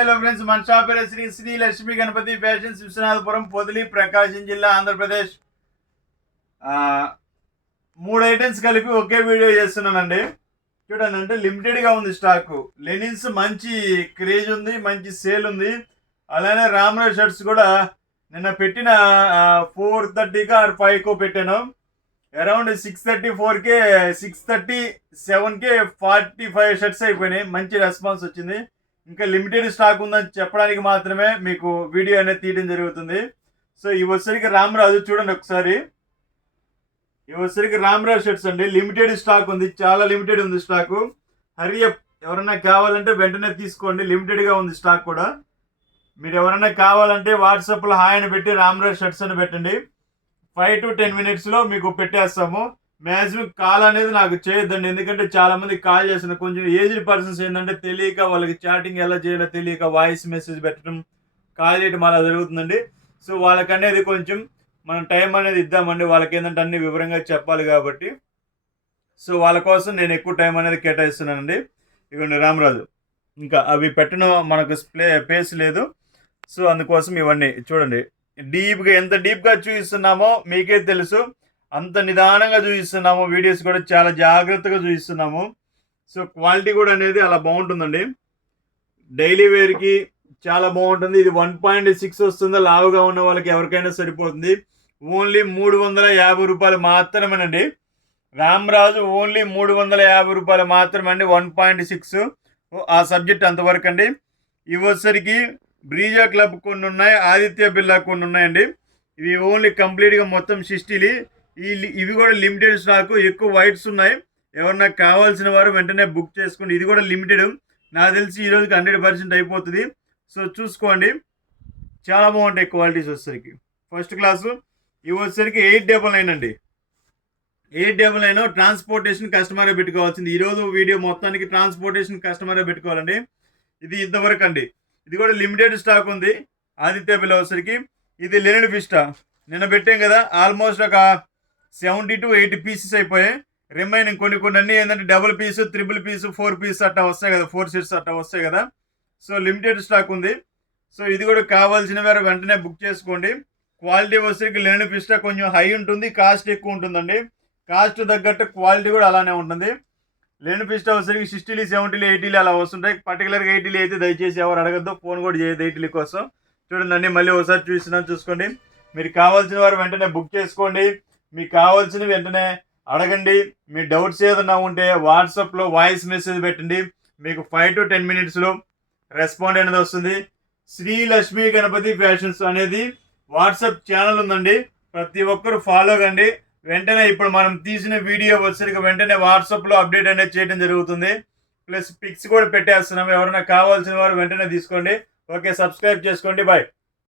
Hello friends, మన shop పేరు Shri Shri Lakshmi Ganapati fashions, Viswanathapuram, Podili, ప్రకాశం జిల్లా, ఆంధ్రప్రదేశ్. 3 ఐటమ్స్ కలిపి ఒకే వీడియో చేస్తున్నానండి. చూడండి, అంటే లిమిటెడ్గా ఉంది స్టాక్. లెనిన్స్ మంచి క్రేజ్ ఉంది, మంచి సేల్ ఉంది. అలానే రామరాజ్ షర్ట్స్ కూడా నిన్న పెట్టిన 4:30కి ఆర్ 5కో పెట్టాను. అరౌండ్ 6:34కే 6:37కే 45 షర్ట్స్ అయిపోయినాయి. మంచి రెస్పాన్స్ వచ్చింది. ఇంకా లిమిటెడ్ స్టాక్ ఉందని చెప్పడానికి మాత్రమే మీకు వీడియో అనేది తీయడం జరుగుతుంది. సో ఇవి వచ్చరికి రామరాజు చూడండి ఒకసారి. ఇవి వచ్చరికి రామరాజు షర్ట్స్ అండి. లిమిటెడ్ స్టాక్ ఉంది, చాలా లిమిటెడ్ ఉంది స్టాకు. హరియప్, ఎవరైనా కావాలంటే వెంటనే తీసుకోండి. లిమిటెడ్గా ఉంది స్టాక్ కూడా. మీరు ఎవరైనా కావాలంటే వాట్సాప్లో హాయ్ అని పెట్టి రామరాజు షర్ట్స్ అని పెట్టండి. 5 to 10 మినిట్స్లో మీకు పెట్టేస్తాము. మ్యాక్సిమం కాల్ అనేది నాకు చేయొద్దండి, ఎందుకంటే చాలా మంది కాల్ చేస్తున్నారు. కొంచెం ఏజ్డ్ పర్సన్స్ ఏంటంటే తెలియక, వాళ్ళకి చాటింగ్ ఎలా చేయాలో తెలియక వాయిస్ మెసేజ్ పెట్టడం, కాల్ చేయడం అలా జరుగుతుందండి. సో వాళ్ళకనేది కొంచెం మనం టైం అనేది ఇద్దామండి. వాళ్ళకి ఏంటంటే అన్ని వివరంగా చెప్పాలి కాబట్టి. సో వాళ్ళ కోసం నేను ఎక్కువ టైం అనేది కేటాయిస్తున్నానండి. ఇవ్వండి రామరాజు. ఇంకా అవి పెట్టడం మనకు స్పేస్ లేదు. సో అందుకోసం ఇవన్నీ చూడండి, డీప్గా ఎంత డీప్గా చూపిస్తున్నామో మీకే తెలుసు. అంత నిదానంగా చూపిస్తున్నాము. వీడియోస్ కూడా చాలా జాగ్రత్తగా చూపిస్తున్నాము. సో క్వాలిటీ కూడా అనేది అలా బాగుంటుందండి. డైలీ వేర్కి చాలా బాగుంటుంది. ఇది 1.6 వస్తుందా, లావుగా ఉన్న వాళ్ళకి ఎవరికైనా సరిపోతుంది. ఓన్లీ 350 రూపాయలు మాత్రమేనండి. రామరాజు ఓన్లీ 350 రూపాయలు మాత్రమే అండి. 1.6 ఆ సబ్జెక్ట్ అంతవరకు అండి. ఇవి వచ్చరికి బ్రీజా క్లబ్ కొన్ని ఉన్నాయి, ఆదిత్య బిర్లా కొన్ని ఉన్నాయండి. ఇవి ఓన్లీ కంప్లీట్గా మొత్తం 60. ఇవి కూడా లిమిటెడ్ స్టాక్, ఎక్కువ వైట్స్ ఉన్నాయి. ఎవరన్నా కావాల్సిన వారు వెంటనే బుక్ చేసుకోండి. ఇది కూడా లిమిటెడ్, నాకు తెలిసి ఈరోజుకి 100% అయిపోతుంది. సో చూసుకోండి, చాలా బాగుంటాయి క్వాలిటీస్ వచ్చేసరికి ఫస్ట్ క్లాసు. ఇవి వచ్చేసరికి 899 అండి. 899 ట్రాన్స్పోర్టేషన్ కస్టమరే పెట్టుకోవాల్సింది. ఈరోజు వీడియో మొత్తానికి ట్రాన్స్పోర్టేషన్ కస్టమరే పెట్టుకోవాలండి. ఇది ఇంతవరకు అండి. ఇది కూడా లిమిటెడ్ స్టాక్ ఉంది. ఆదిత్య బిర్లా వచ్చేసరికి ఇది లెనిన్ ఫిస్టా నిన్న పెట్టాం కదా, ఆల్మోస్ట్ ఒక 70 to 80 పీసెస్ అయిపోయాయి. రిమైనింగ్ కొన్ని అన్నీ ఏంటంటే డబుల్ పీసు, 3 పీసు, 4 పీస్ అట్టా వస్తాయి కదా, 4 సెట్స్ అట్టా వస్తాయి కదా. సో లిమిటెడ్ స్టాక్ ఉంది. సో ఇది కూడా కావాల్సిన వారు వెంటనే బుక్ చేసుకోండి. క్వాలిటీ వచ్చేసరికి లెనిన్ ఫిస్టా కొంచెం హై ఉంటుంది, కాస్ట్ ఎక్కువ ఉంటుందండి. కాస్ట్ తగ్గట్టు క్వాలిటీ కూడా అలానే ఉంటుంది. లెనిన్ ఫిస్టా వచ్చేసరికి 60, 70, 80 అలా వస్తుంటాయి. పర్టికులర్గా 80 అయితే దయచేసి ఎవరు అడగద్దు, ఫోన్ కూడా చేయదు 80 కోసం. చూడండి అన్నీ మళ్ళీ ఒకసారి చూస్తున్నాను, చూసుకోండి. మీరు కావాల్సిన వారు వెంటనే బుక్ చేసుకోండి. మీకు కావాల్సిన వెంటనే అడగండి. మీ డౌట్స్ ఏదైనా ఉంటే వాట్సాప్లో వాయిస్ మెసేజ్ పెట్టండి. మీకు 5 to 10 మినిట్స్లో రెస్పాండ్ అనేది వస్తుంది. శ్రీ లక్ష్మీ గణపతి ఫ్యాషన్స్ అనేది వాట్సాప్ ఛానల్ ఉందండి. ప్రతి ఒక్కరు ఫాలో కండి. వెంటనే ఇప్పుడు మనం తీసిన వీడియో వచ్చేసరికి వెంటనే వాట్సాప్లో అప్డేట్ అనేది చేయడం జరుగుతుంది. ప్లస్ పిక్స్ కూడా పెట్టేస్తున్నాము. ఎవరైనా కావాల్సిన వారు వెంటనే తీసుకోండి. ఓకే, సబ్స్క్రైబ్ చేసుకోండి. బాయ్.